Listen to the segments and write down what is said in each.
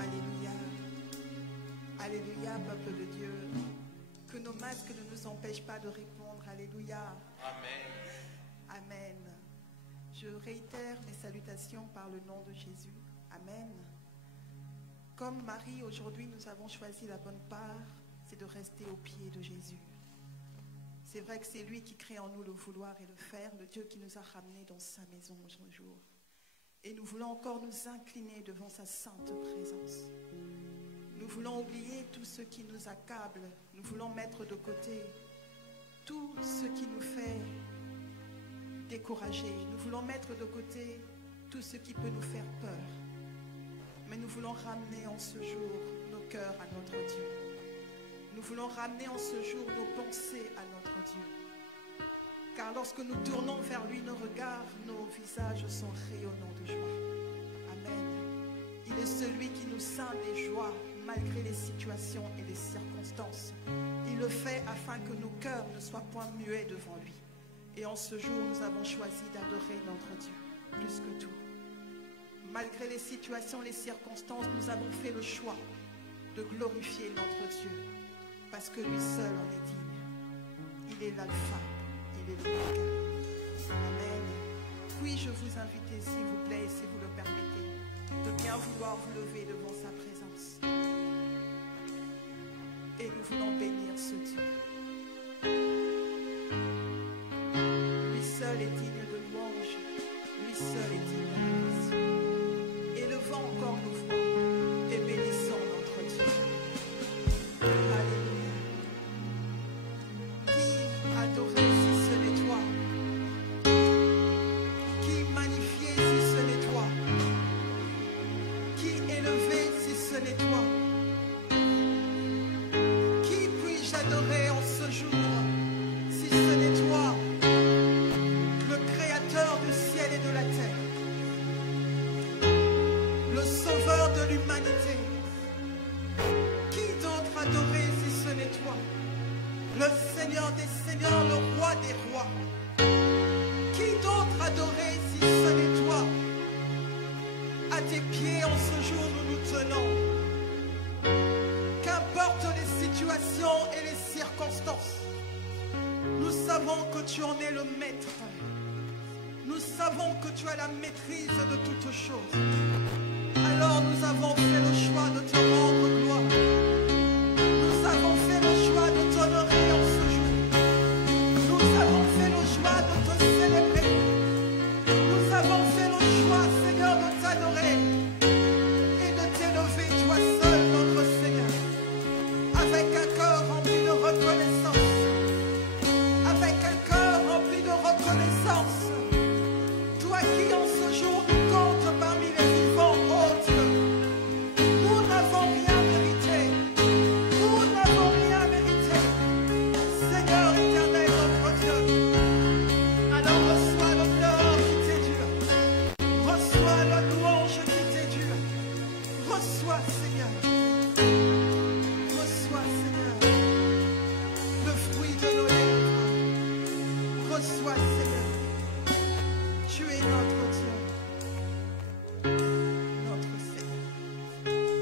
Alléluia. Alléluia, peuple de Dieu. Que nos masques ne nous empêchent pas de répondre. Alléluia. Amen. Amen. Je réitère mes salutations par le nom de Jésus. Amen. Comme Marie, aujourd'hui, nous avons choisi la bonne part, c'est de rester aux pieds de Jésus. C'est vrai que c'est lui qui crée en nous le vouloir et le faire, le Dieu qui nous a ramenés dans sa maison aujourd'hui. Et nous voulons encore nous incliner devant sa sainte présence. Nous voulons oublier tout ce qui nous accable. Nous voulons mettre de côté tout ce qui nous fait décourager. Nous voulons mettre de côté tout ce qui peut nous faire peur. Mais nous voulons ramener en ce jour nos cœurs à notre Dieu. Nous voulons ramener en ce jour nos pensées à notre Dieu. Car lorsque nous tournons vers lui nos regards, nos visages sont rayonnants de joie. Amen. Il est celui qui nous scinde des joies malgré les situations et les circonstances. Il le fait afin que nos cœurs ne soient point muets devant lui. Et en ce jour, nous avons choisi d'adorer notre Dieu plus que tout. Malgré les situations, les circonstances, nous avons fait le choix de glorifier notre Dieu parce que lui seul en est digne. Il est l'alpha, il est l'oméga. Amen. Puis-je vous inviter, s'il vous plaît, si vous le permettez, de bien vouloir vous lever devant sa présence. Et nous voulons bénir ce Dieu. Lui seul est digne de louange, lui seul est digne d'adoration. Élevons encore nos voix et bénissons notre Dieu. Alléluia. Qui adorer si ce n'est toi? Qui magnifier si ce n'est toi? Qui élever si ce n'est toi? Qui puis-je adorer en ce jour si ce n'est toi, le Créateur du ciel et de la terre, le Sauveur de l'humanité? Qui d'autre adorer si ce n'est toi, le Seigneur des seigneurs, le Roi des rois? Qui d'autre adorer si ce n'est toi? À tes pieds en ce jour nous nous tenons. Qu'importe les situations et les circonstances, nous savons que tu en es le maître. Nous savons que tu as la maîtrise de toutes choses. Alors nous avons fait le choix de te rendre gloire. Nous avons fait le choix de t'honorer en ce jour. Nous avons fait le choix de te célébrer. Nous avons fait le choix, Seigneur, de t'adorer et de t'élever, toi seul, notre Seigneur, avec un cœur rempli de reconnaissance, avec un cœur rempli de reconnaissance. Toi qui en ce jour nous comptes parmi les vivants, oh Dieu, nous n'avons rien mérité, nous n'avons rien mérité. Seigneur éternel, notre Dieu, alors reçois l'honneur qui t'est dû, reçois la louange qui t'est due, reçois Seigneur, le fruit de nos lèvres, reçois Seigneur. Tu es notre Dieu, notre Seigneur. Alléluia.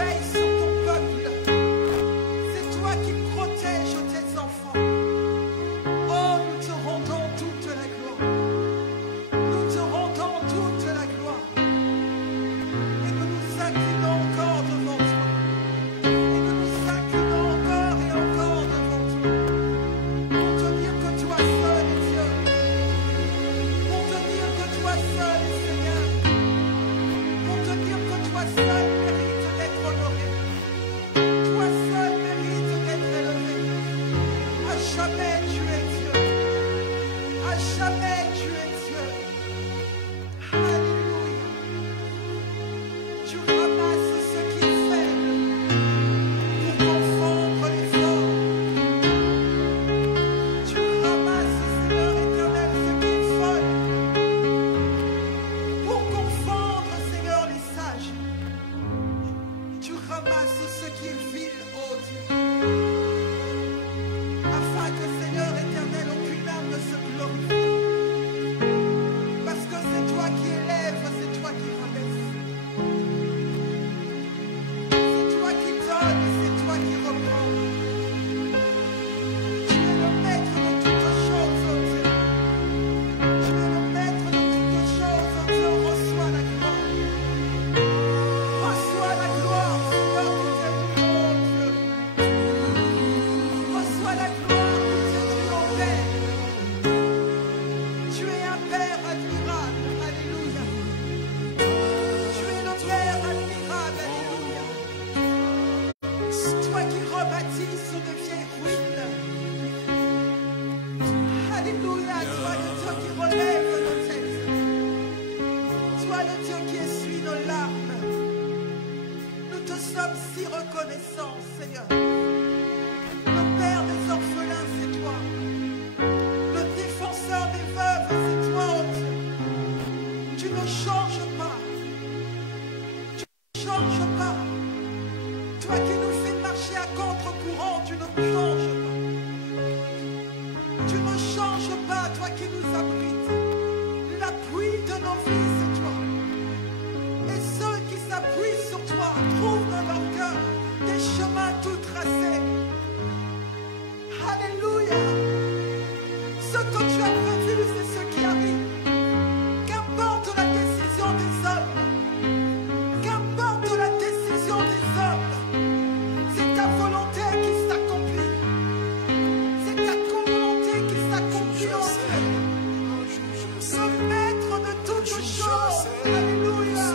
veilles sur ton peuple. C'est toi qui protèges tes enfants. Oh, nous te rendons toute la gloire. Nous te rendons toute la gloire. Et nous nous inclinons encore devant toi. Et nous nous inclinons encore et encore devant toi. Pour te dire que toi seul est Dieu. Pour te dire que toi seul est Seigneur. Pour te dire que toi seul mérite d'être honoré. Toi seul mérite d'être élevé. À jamais tu es Dieu. À jamais tu es Dieu. Alléluia. Tu ramasses ce qui est faible pour confondre les forts. Tu ramasses, Seigneur éternel, ce qui est folle pour confondre, Seigneur, les sages. Tu ramasses ce qui est vil, ô Dieu, afin que, Seigneur éternel, aucune âme ne se glorifie. Parce que c'est toi qui élèves, c'est toi qui rabaisse. C'est toi qui donnes et c'est toi qui reprends. Tu es le maître de toutes choses, ô Dieu. Tu es le maître de toutes choses, ô Dieu. Reçois la gloire. Reçois la gloire, Seigneur, qui t'est due, ô Dieu. Reçois la gloire qui t'est due, ô Père. Tu es un Père admirable, alléluia. Tu es le Père admirable, alléluia. Toi qui rebâtis sur de vieilles ruines. Alléluia, toi le Dieu qui relève nos têtes. Toi le Dieu qui essuie nos larmes. Nous te sommes si reconnaissants, Seigneur. Le Père des orphelins, c'est toi. Le défenseur des veuves, c'est toi, oh Dieu. Tu ne changes pas. Tu ne changes pas. Toi qui nous fais marcher à contre-courant, tu ne changes pas. Tu ne changes pas, toi qui nous abrites. L'appui de nos vies, c'est toi. Et ceux qui s'appuient sur toi trouvent dans leur cœur des chemins tout tracés. Alléluia. Ce que tu as prévu, c'est ce qui arrive. Qu'importe la décision des hommes. Qu'importe la décision des hommes. C'est ta volonté qui s'accomplit. C'est ta volonté qui s'accomplit en Dieu. Le maître de toutes choses. Alléluia.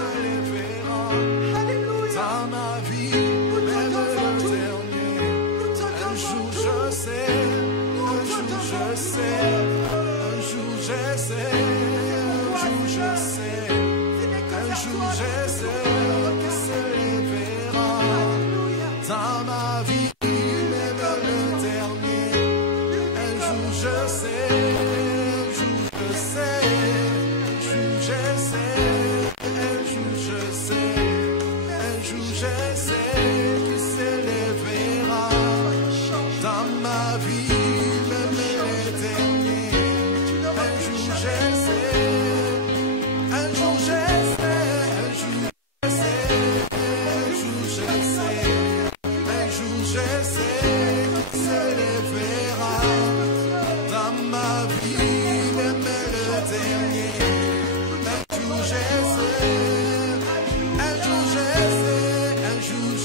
Alléluia. Dans ma vie, Nous te même devons le tout. dernier. Nous te Un devons jour tout. je sais, un jour je sais, un jour je sais, un jour je sais, un jour je sais qu'il se lèvera. Alléluia. Dans ma vie, même le dernier. Un jour je sais, un jour je sais, un jour je sais, un jour je sais, un jour je sais qu'il s'élèvera. Dans ma vie, même l'éternel. Un jour je sais, un jour je sais, un jour je sais, un jour je sais, un jour je sais qu'il s'élèvera. Dans ma vie, même le dernier. Un jour je sais, un jour je sais, un jour je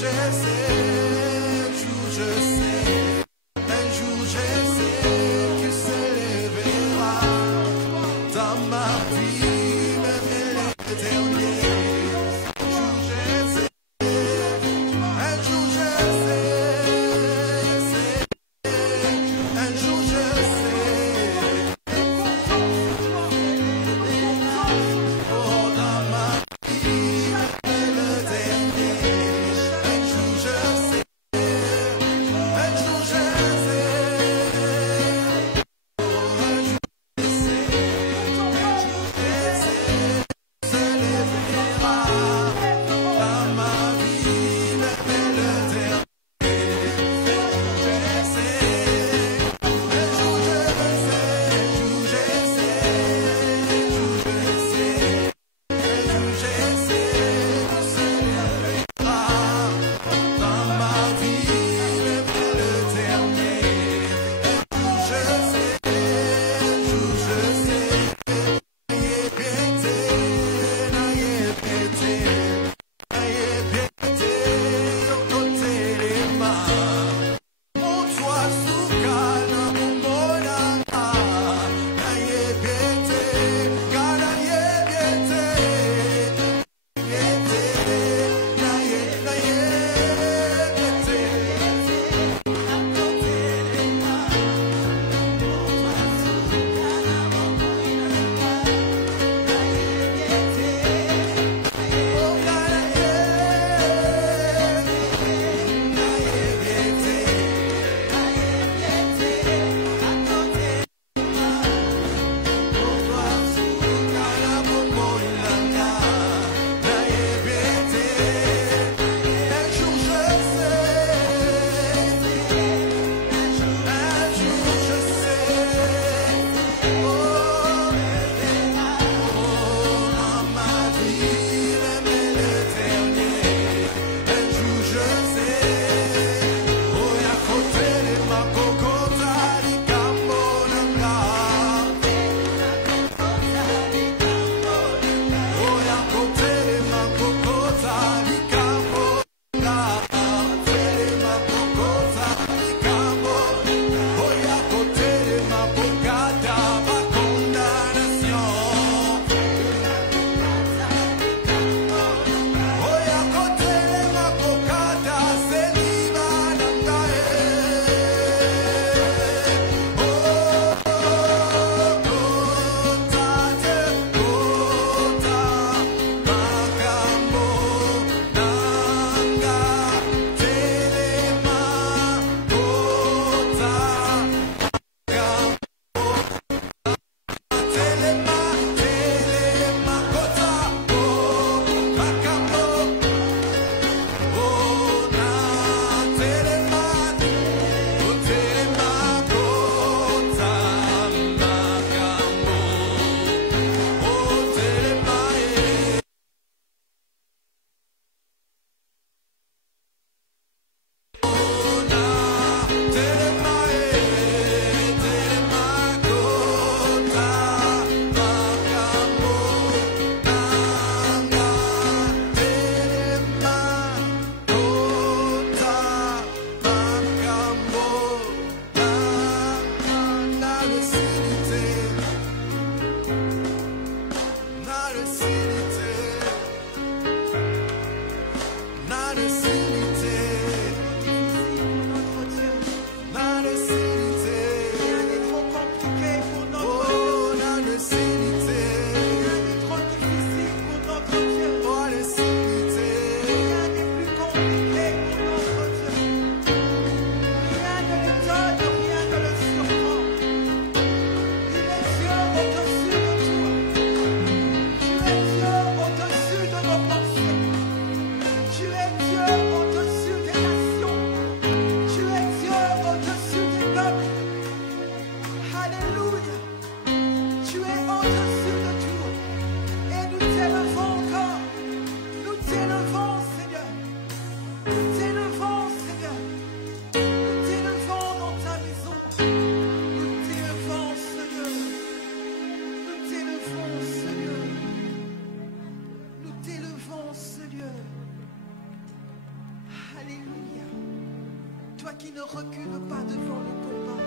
Toi qui ne recules pas devant le combat.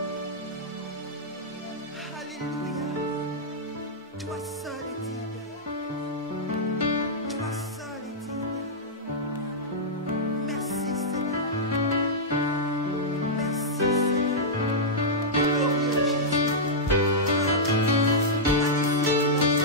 Alléluia. Toi seul est digne. Toi seul est digne. Merci Seigneur. Merci Seigneur. Glorieux Jésus. Magnifique notre Dieu.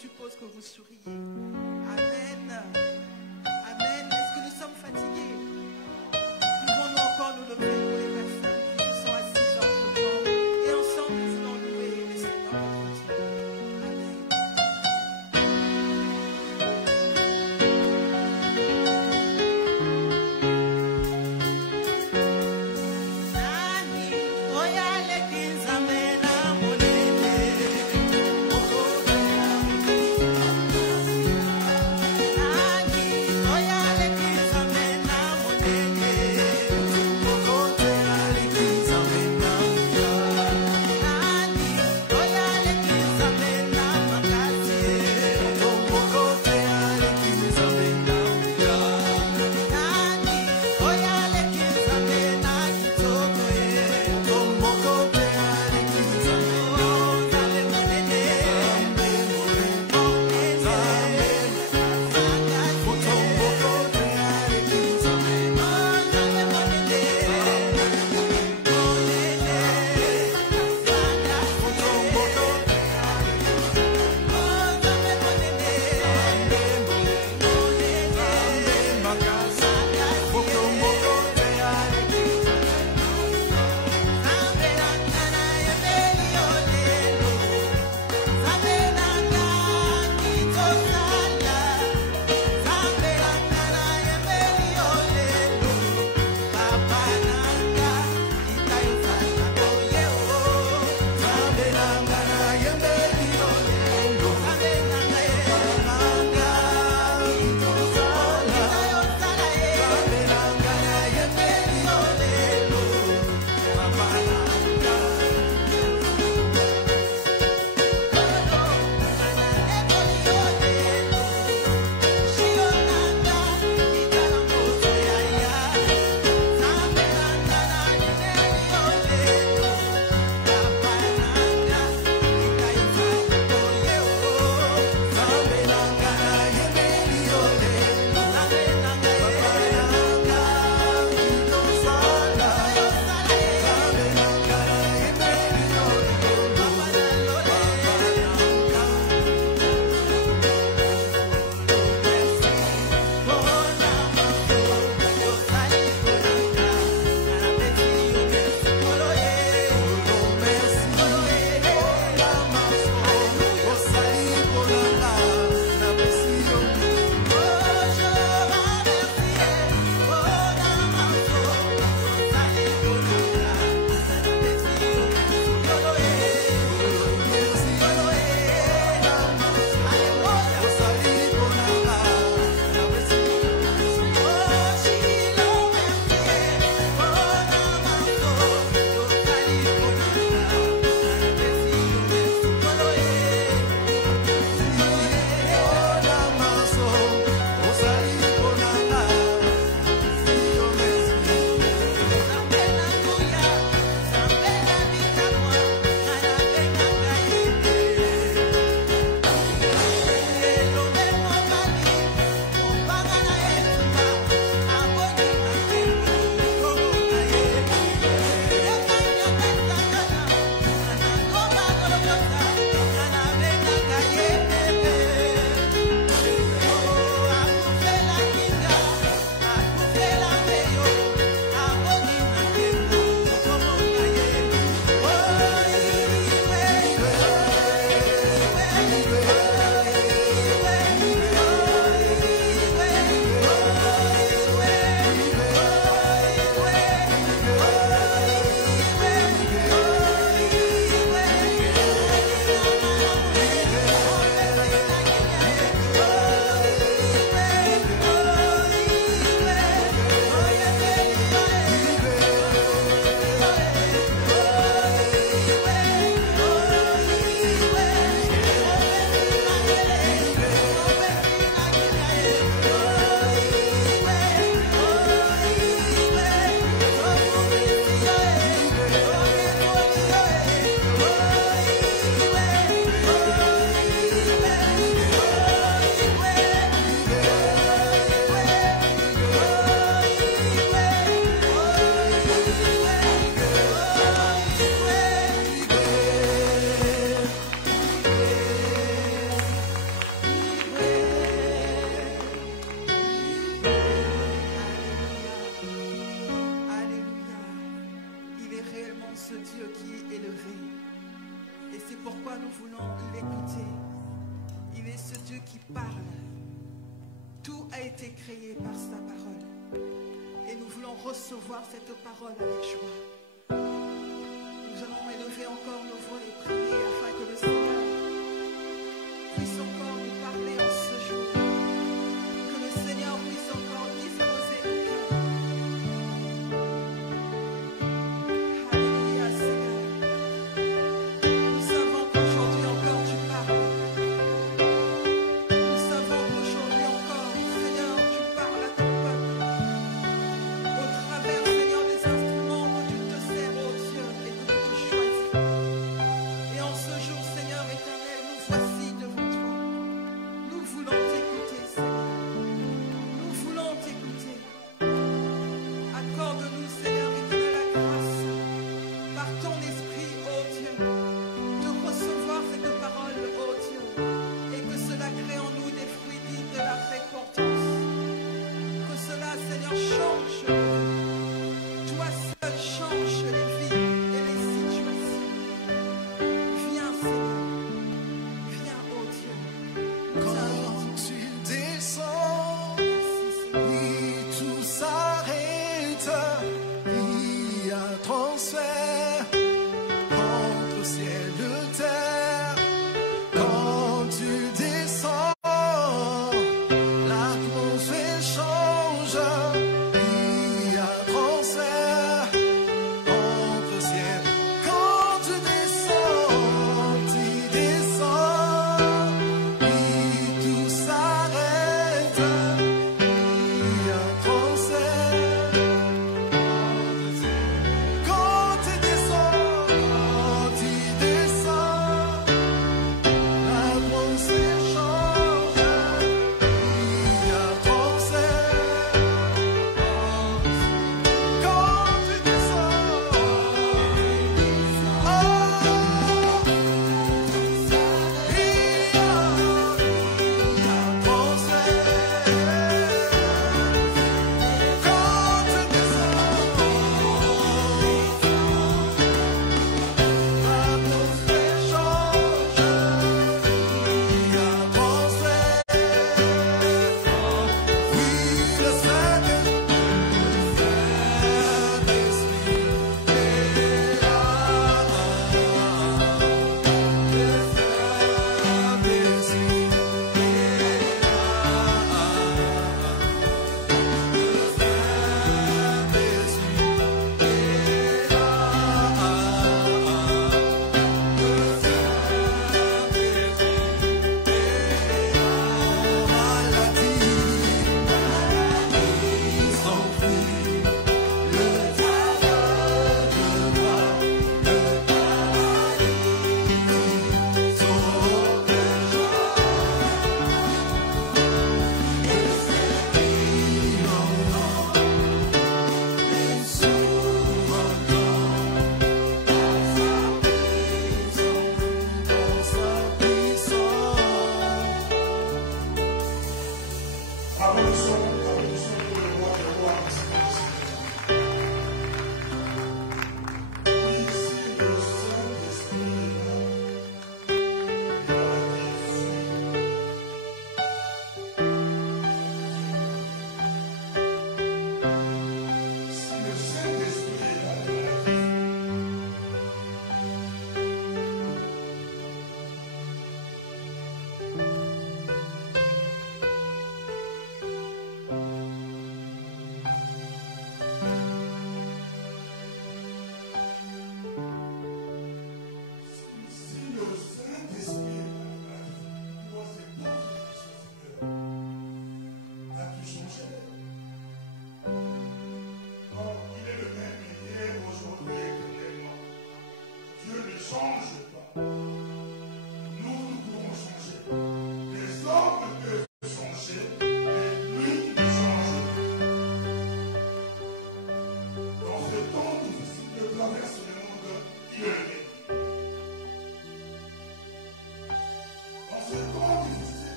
suppose que vous souriez. Amen. Amen. Est-ce que nous sommes fatigués? Pouvons-nous encore nous lever pour les personnes qui se sont assises en ce moment et ensemble nous voulons louer le Seigneur notre Dieu. Amen. Nani pourquoi nous voulons l'écouter. Il est ce Dieu qui parle. Tout a été créé par sa parole. Et nous voulons recevoir cette parole avec joie. Nous allons élever encore nos voix et prier afin que le Seigneur puisse encore nous parler en ce jour. Que le Seigneur puisse encore disposer nos cœurs. Alléluia, Seigneur. Nous savons qu'aujourd'hui encore tu parles. Nous savons qu'aujourd'hui encore, Seigneur, tu parles à ton peuple. Au travers, Seigneur, des instruments que tu te sers, oh Dieu, et que tu te choisis. Et en ce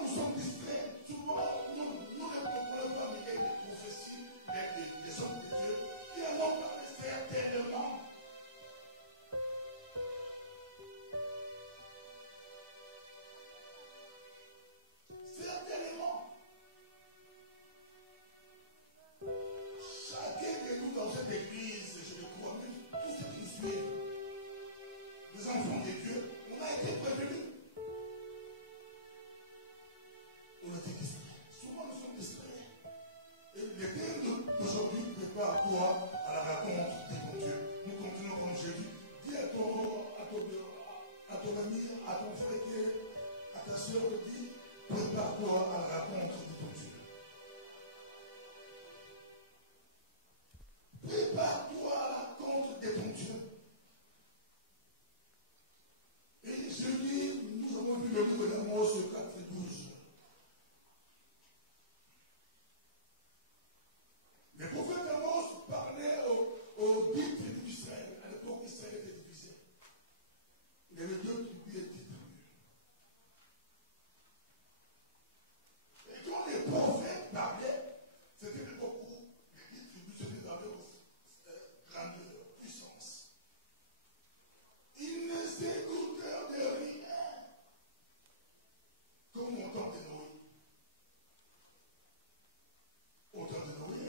nous sommes distraits, souvent nous ne comprenons pas mais il y a des prophéties, des hommes de Dieu qui n'ont pas certainement. Certainement. Chacun de nous dans cette église, je le crois, même tous ceux qui suivent, les enfants de Dieu, on a été prévenus. On a été distraits. Souvent nous sommes distraits. Et l'Éternel d'aujourd'hui prépare-toi à la rencontre de ton Dieu. Nous continuons comme j'ai dit. Dis à ton ami, à ton frère, à ta soeur, dis, prépare-toi à la rencontre de ton Dieu. Prépare-toi à la rencontre de ton Dieu. Et je dis, nous avons vu le livre d'Amos 4 et 12. Le prophète Amos parlait aux 10 tribus d'Israël. À l'époque, Israël était divisé. Il y avait 2 tribus et 10 tribus. Et quand les prophètes parlaient, c'était l'époque où les 10 tribus se dans leur grandeur, puissance. Ils ne s'écoutèrent de rien. Comme au temps de Noé. Au temps de Noé,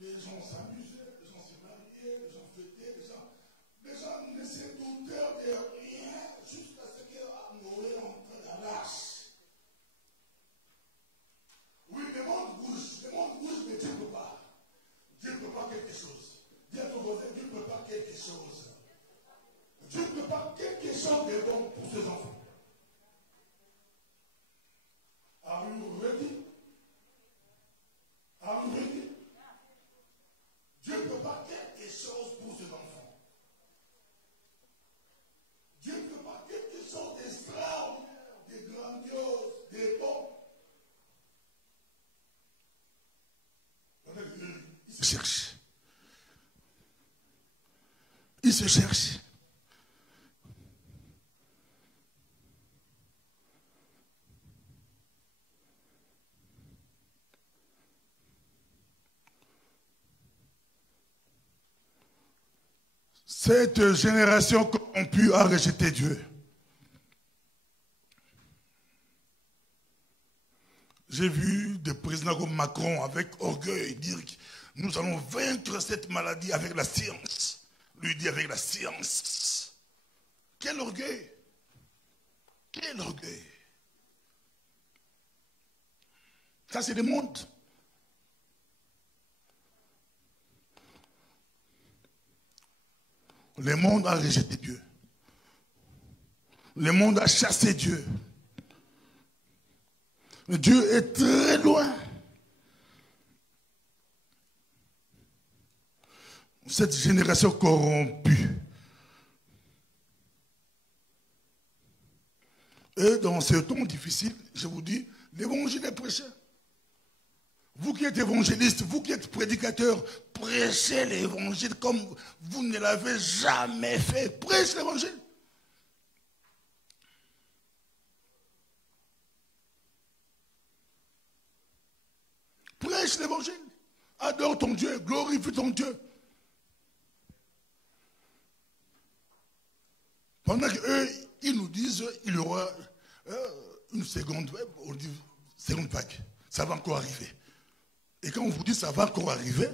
les gens s'amusaient, les gens se mariaient, les gens fêtaient, les gens ne se doutèrent de rien jusqu'à ce que Noé entre dans l'arche. Oui, le monde bouge, mais Dieu ne peut pas. Dieu ne peut pas quelque chose. Dis à ton voisin, Dieu ne peut pas quelque chose. Dieu ne peut pas quelque chose de bon pour ses enfants. Are you ready? Are you ready? Dieu ne peut pas quelque chose pour ses enfants. Dieu ne peut pas quelque chose d'extraordinaire, de grandiose, de bon. Il se cherche. Il se cherche. Cette génération corrompue a rejeté Dieu. J'ai vu des présidents comme Macron avec orgueil dire que nous allons vaincre cette maladie avec la science. Lui dit avec la science. Quel orgueil! Quel orgueil! Ça c'est le monde. Le monde a rejeté Dieu. Le monde a chassé Dieu. Dieu est très loin. Cette génération corrompue. Et dans ce temps difficile, je vous dis, l'évangile est prêché. Vous qui êtes évangéliste, vous qui êtes prédicateur, prêchez l'évangile comme vous ne l'avez jamais fait. Prêchez l'évangile. Prêche l'évangile. Adore ton Dieu, glorifie ton Dieu. Pendant qu'eux, ils nous disent il y aura une seconde vague. Ça va encore arriver. Et quand on vous dit ça va encore arriver,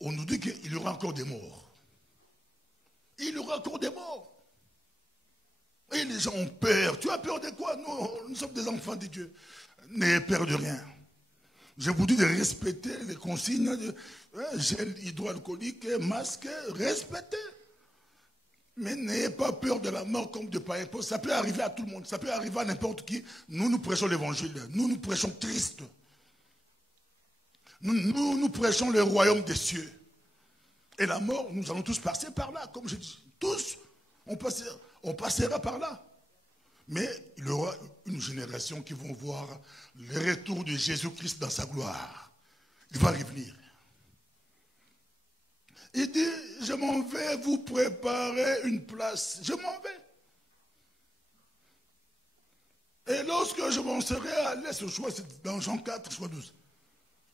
on nous dit qu'il y aura encore des morts. Il y aura encore des morts. Et les gens ont peur. Tu as peur de quoi? Nous sommes des enfants de Dieu. N'ayez peur de rien. Je vous dis de respecter les consignes de gel hydroalcoolique, masque, respectez. Mais n'ayez pas peur de la mort comme de pareil. Ça peut arriver à tout le monde. Ça peut arriver à n'importe qui. Nous prêchons l'évangile. Nous prêchons Christ. Nous prêchons le royaume des cieux. Et la mort, nous allons tous passer par là. Comme je dis, tous, on passera par là. Mais il y aura une génération qui vont voir le retour de Jésus-Christ dans sa gloire. Il va revenir. Il dit, je m'en vais vous préparer une place. Je m'en vais. Et lorsque je m'en serai allé, ce choix, c'est dans Jean 4, choix 12.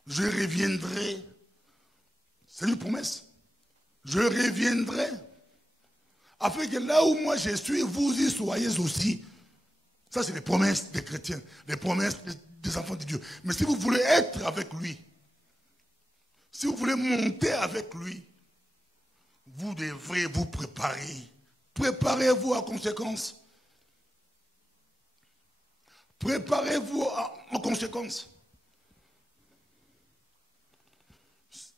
Je reviendrai. C'est une promesse. Je reviendrai. Afin que là où moi je suis, vous y soyez aussi. Ça, c'est les promesses des chrétiens, les promesses des enfants de Dieu. Mais si vous voulez être avec lui, si vous voulez monter avec lui, vous devrez vous préparer. Préparez-vous en conséquence. Préparez-vous en conséquence.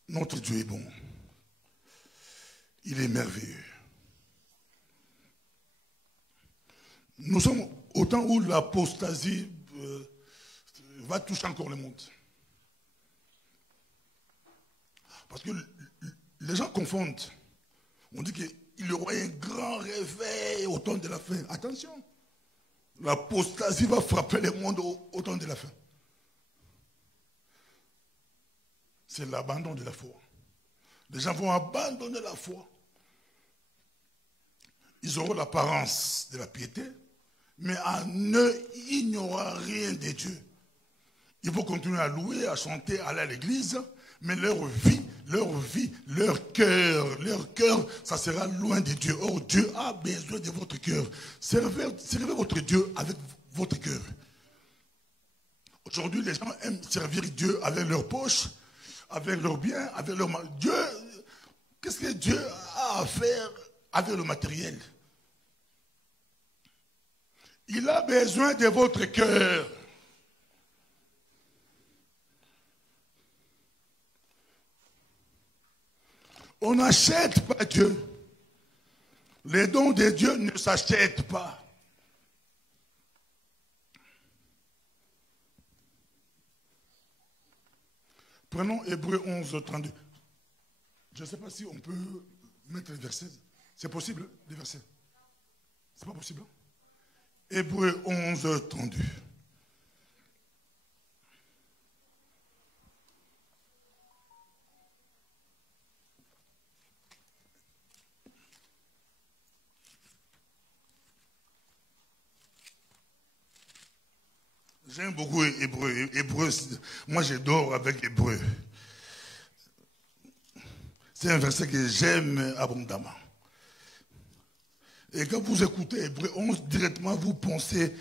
Notre Dieu est bon. Il est merveilleux. Nous sommes au temps où l'apostasie va toucher encore le monde. Parce que les gens confondent. On dit qu'il y aura un grand réveil au temps de la fin. Attention, l'apostasie va frapper le monde au temps de la fin. C'est l'abandon de la foi. Les gens vont abandonner la foi. Ils auront l'apparence de la piété, mais en eux, il n'y aura rien de Dieu. Ils vont continuer à louer, à chanter, à aller à l'église, mais leur vie, leur cœur, ça sera loin de Dieu. Or, Dieu a besoin de votre cœur. Servez votre Dieu avec votre cœur. Aujourd'hui, les gens aiment servir Dieu avec leur poche, avec leurs biens, avec leur mal. Dieu, qu'est-ce que Dieu a à faire avec le matériel? Il a besoin de votre cœur. On n'achète pas Dieu. Les dons de Dieu ne s'achètent pas. Prenons Hébreux 11, 32. Je ne sais pas si on peut mettre les versets. C'est possible, les versets? C'est pas possible? Hébreux 11, 32. J'aime beaucoup Hébreu. Moi j'adore avec Hébreu. C'est un verset que j'aime abondamment. Et quand vous écoutez Hébreu 11, directement vous pensez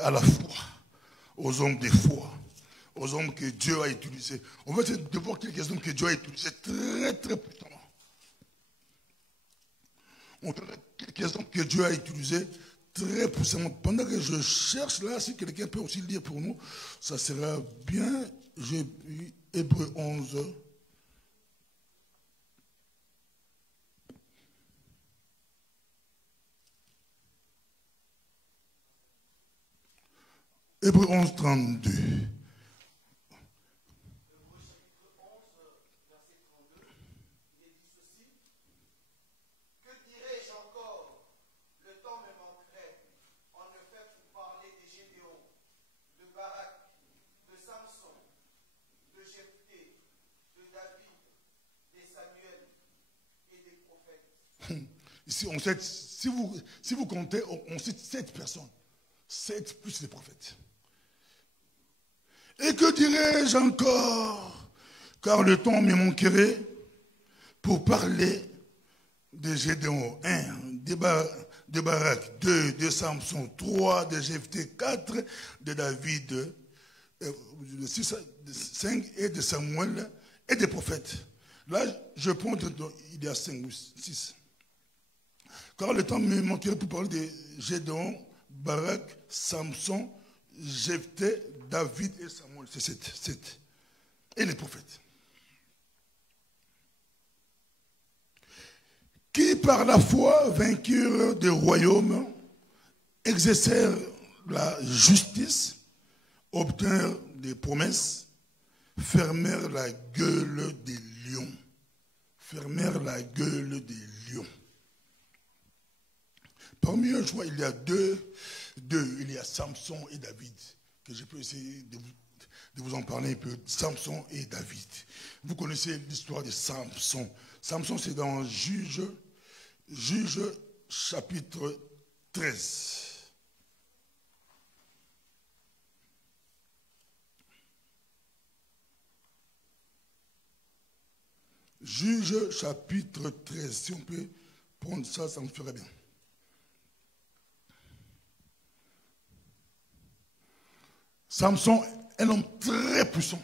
à la foi, aux hommes de foi, aux hommes que Dieu a utilisés. On va essayer de voir quelques hommes que Dieu a utilisés très très puissamment. On verra quelques hommes que Dieu a utilisés très puissamment. Pendant que je cherche là, si quelqu'un peut aussi lire pour nous, ça sera bien. J'ai eu Hébreu 11. Hébreu 11, 32. Ici, on cite, si vous comptez, on cite 7 personnes. 7 plus les prophètes. Et que dirais-je encore? Car le temps me manquerait pour parler de Gédéon 1, de Barak 2, de Samson 3, de Jephthé 4, de David 5 et de Samuel et des prophètes. Là, je prends, il y a 5 ou 6. Car le temps me manquerait pour parler de Gédéon, Barak, Samson, Jephthé, David et Samuel. C'est 7. Et les prophètes. Qui par la foi vainquirent des royaumes, exercèrent la justice, obtinrent des promesses, fermèrent la gueule des lions. Fermèrent la gueule des lions. Parmi eux, je vois, il y a deux. Il y a Samson et David, que je peux essayer de vous en parler un peu. Samson et David. Vous connaissez l'histoire de Samson. Samson, c'est dans Juge chapitre 13. Juge chapitre 13. Si on peut prendre ça, ça me ferait bien. Samson, un homme très puissant.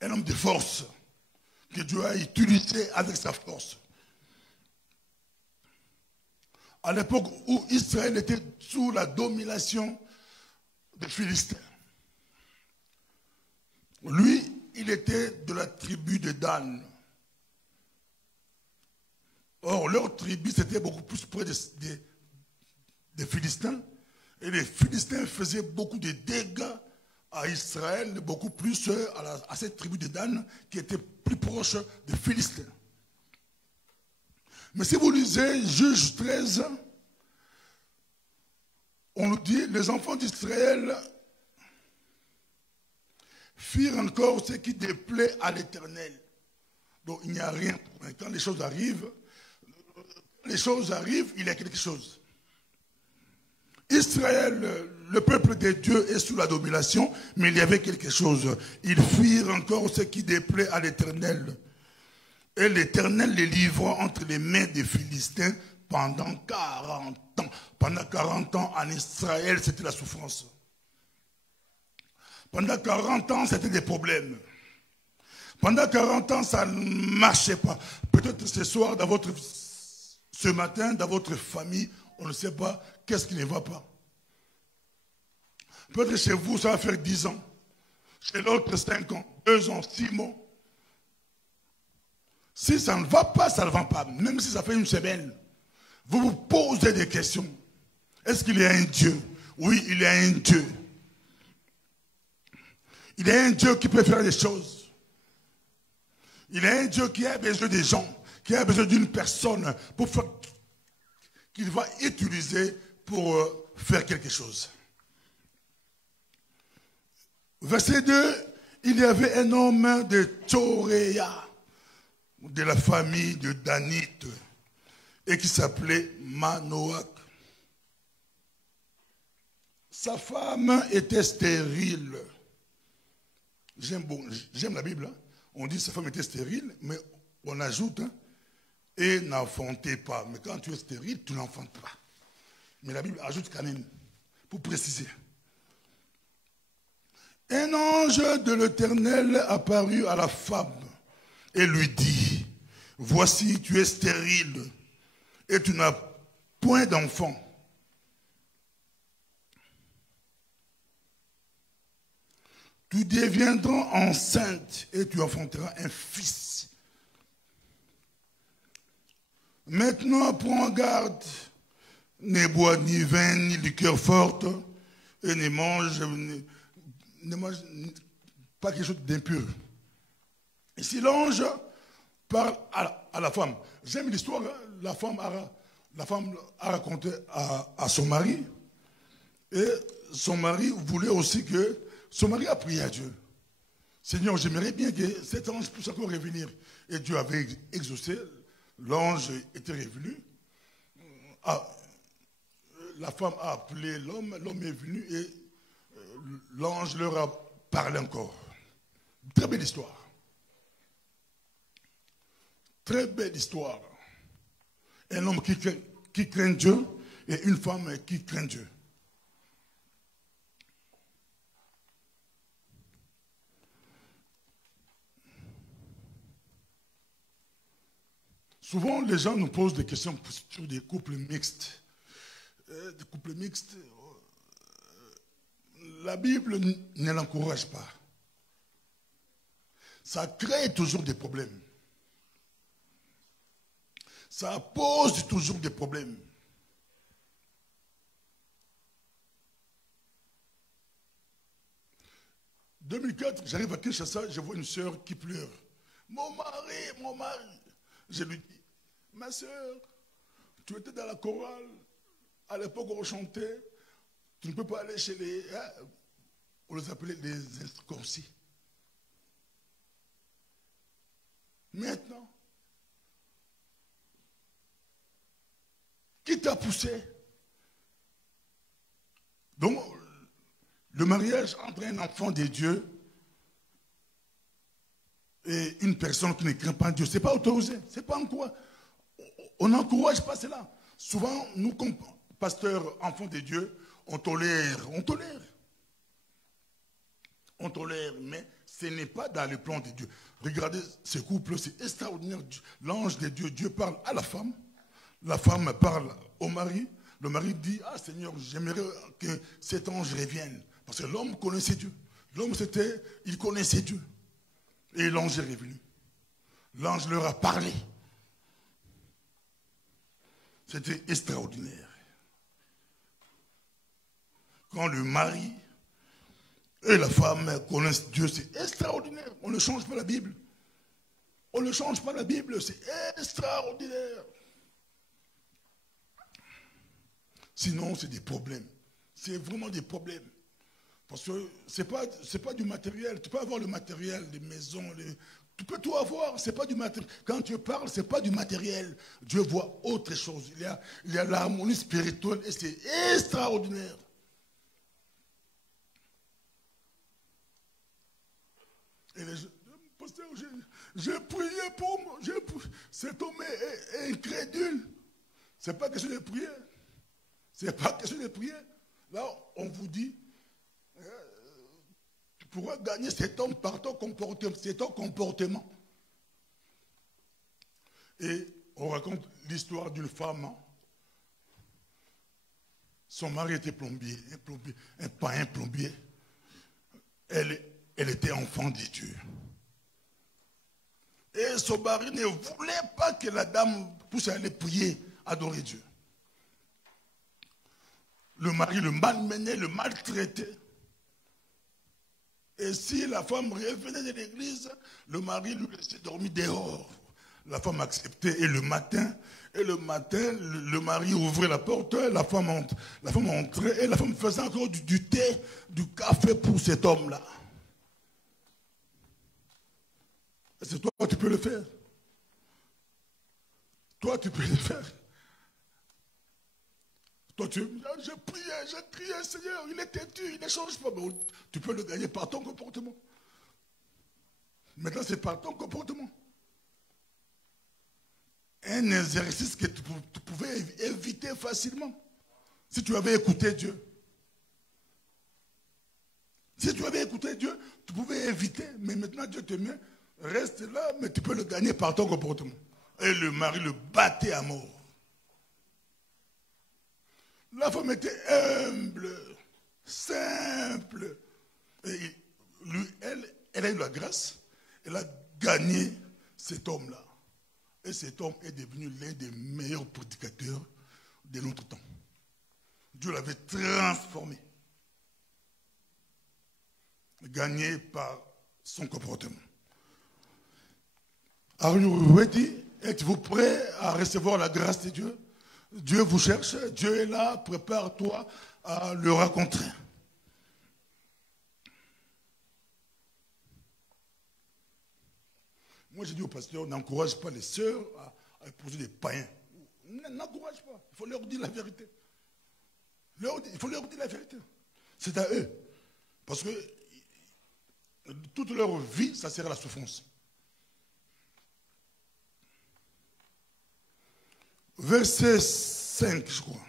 Un homme de force que Dieu a utilisé avec sa force. À l'époque où Israël était sous la domination des Philistins. Lui, il était de la tribu de Dan. Or, leur tribu, c'était beaucoup plus près des Philistins. Et les Philistins faisaient beaucoup de dégâts à Israël, beaucoup plus à cette tribu de Dan qui était plus proche des Philistins. Mais si vous lisez Juge 13, on nous dit, les enfants d'Israël firent encore ce qui déplaît à l'Éternel. Donc il n'y a rien. Quand les choses arrivent, il y a quelque chose. Israël, le peuple de Dieu est sous la domination, mais il y avait quelque chose. Ils firent encore ce qui déplaît à l'Éternel. Et l'Éternel les livra entre les mains des Philistins pendant 40 ans. Pendant 40 ans, en Israël, c'était la souffrance. Pendant 40 ans, c'était des problèmes. Pendant 40 ans, ça ne marchait pas. Peut-être ce matin, dans votre famille, on ne sait pas qu'est-ce qui ne va pas. Peut-être chez vous, ça va faire 10 ans. Chez l'autre, 5 ans, 2 ans, 6 mois. Si ça ne va pas, ça ne va pas. Même si ça fait une semaine, vous vous posez des questions. Est-ce qu'il y a un Dieu? Oui, il y a un Dieu. Il y a un Dieu qui peut faire des choses. Il y a un Dieu qui a besoin des gens, qui a besoin d'une personne pour faire, qu'il va utiliser pour faire quelque chose. Verset 2, il y avait un homme de Toréa, de la famille de Danite, et qui s'appelait Manoach. Sa femme était stérile. J'aime la Bible. Hein? On dit que sa femme était stérile, mais on ajoute hein, et n'enfantait pas. Mais quand tu es stérile, tu n'enfantes pas. Mais la Bible ajoute quand même, pour préciser. Un ange de l'Éternel apparut à la femme et lui dit, voici, tu es stérile et tu n'as point d'enfant. Tu deviendras enceinte et tu enfanteras un fils. Maintenant, prends garde, ne bois ni vin ni liqueur forte et ne mange pas quelque chose d'impur. Ici, l'ange parle à la femme. J'aime l'histoire, la femme a raconté à son mari. Et son mari voulait aussi que... Son mari a prié à Dieu. Seigneur, j'aimerais bien que cet ange puisse encore revenir. Et Dieu avait exaucé. L'ange était revenu. La femme a appelé l'homme. L'homme est venu et l'ange leur a parlé encore. Très belle histoire. Très belle histoire. Un homme qui craint Dieu et une femme qui craint Dieu. Souvent, les gens nous posent des questions sur des couples mixtes. Des couples mixtes, la Bible ne l'encourage pas. Ça crée toujours des problèmes. Ça pose toujours des problèmes. En 2004, j'arrive à Kinshasa, je vois une sœur qui pleure. Mon mari. Je lui dis, ma sœur, tu étais dans la chorale, à l'époque où on chantait, tu ne peux pas aller chez les... Hein, on les appelait les incirconcis. Maintenant, qui t'a poussé? Donc, le mariage entre un enfant de Dieu Et une personne qui ne craint pas Dieu, ce n'est pas autorisé, c'est pas encouragé. On n'encourage pas cela. Souvent, nous, comme pasteurs, enfants de Dieu, on tolère, mais ce n'est pas dans le plan de Dieu. Regardez ce couple, c'est extraordinaire. L'ange de Dieu, Dieu parle à la femme parle au mari. Le mari dit, ah Seigneur, j'aimerais que cet ange revienne. Parce que l'homme connaissait Dieu. L'homme, il connaissait Dieu. Et l'ange est revenu. L'ange leur a parlé. C'était extraordinaire. Quand le mari et la femme connaissent Dieu, c'est extraordinaire. On ne change pas la Bible. On ne change pas la Bible, c'est extraordinaire. Sinon, c'est des problèmes. C'est vraiment des problèmes. Parce que ce n'est pas du matériel. Tu peux avoir le matériel, les maisons, tu peux tout avoir, ce n'est pas du matériel. Quand Dieu parle, ce n'est pas du matériel. Dieu voit autre chose. Il y a l'harmonie spirituelle et c'est extraordinaire. Et pasteur, j'ai prié pour moi. Cet homme est incrédule. Ce n'est pas question de prier. C'est pas question de prier. Là, on vous dit, tu pourras gagner cet homme par ton comportement. Et on raconte l'histoire d'une femme. Son mari était plombier, un plombier. Elle était enfant de Dieu. Et son mari ne voulait pas que la dame puisse aller prier, adorer Dieu. Le mari le malmenait, le maltraitait. Et si la femme revenait de l'église, le mari lui laissait dormir dehors. La femme acceptait. Et le matin, le mari ouvrait la porte, la femme entrait, et la femme faisait encore du thé, du café pour cet homme-là. C'est toi, tu peux le faire. Toi, tu peux le faire. Toi, j'ai prié, j'ai crié, Seigneur, il est têtu, il ne change pas. Mais tu peux le gagner par ton comportement. Maintenant, c'est par ton comportement. Un exercice que tu pouvais éviter facilement. Si tu avais écouté Dieu. Si tu avais écouté Dieu, tu pouvais éviter. Mais maintenant, Dieu te met, reste là, mais tu peux le gagner par ton comportement. Et le mari le battait à mort. La femme était humble, simple. Et elle a eu la grâce. Elle a gagné cet homme-là. Et cet homme est devenu l'un des meilleurs prédicateurs de notre temps. Dieu l'avait transformé. Gagné par son comportement. Are you ready? Êtes-vous prêt à recevoir la grâce de Dieu? Dieu vous cherche, Dieu est là, prépare-toi à le rencontrer. Moi, j'ai dit au pasteur, n'encourage pas les sœurs à épouser des païens. N'encourage pas, il faut leur dire la vérité. Il faut leur dire la vérité. C'est à eux. Parce que toute leur vie, ça sera la souffrance. Verset 5, je crois.